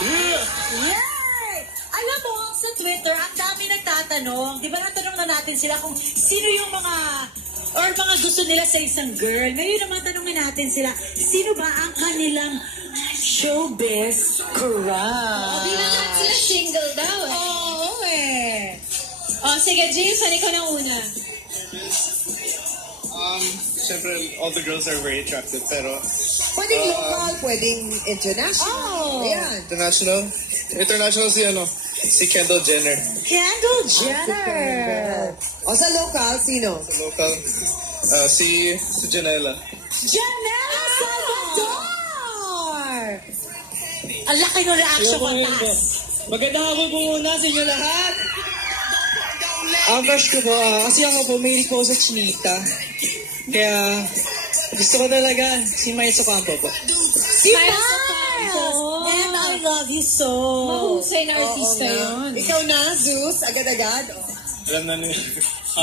Yay! Alam mo, sa Twitter, ang dami nagtatanong. Di ba natanong na natin sila kung sino yung mga or mga gusto nila sa isang girl. Ngayon naman tanongin natin sila, sino ba ang kanilang showbiz crush? Di na nga sila single daw eh. Oo eh. Sige, James, ano ikaw na una? Siyempre, all the girls are very attractive, pero Pwedeng local, pwedeng international. Oh. Ayan. international si Kendall Jenner. Kendall Jenner. O sa local, sino? Sa local, si Janela. Janelle Salvador! Ang laki ng reaction ko, taas. Magandang hapon po muna sa inyo lahat. Ang crush ko po, kasi ako po may po sa chinita. Kaya gusto ko talaga si Miles Ocampo po. Si Miles! And I love you so. Mahusay na artista yun. Ikaw na, Zeus, agad-agad. Alam na niyo.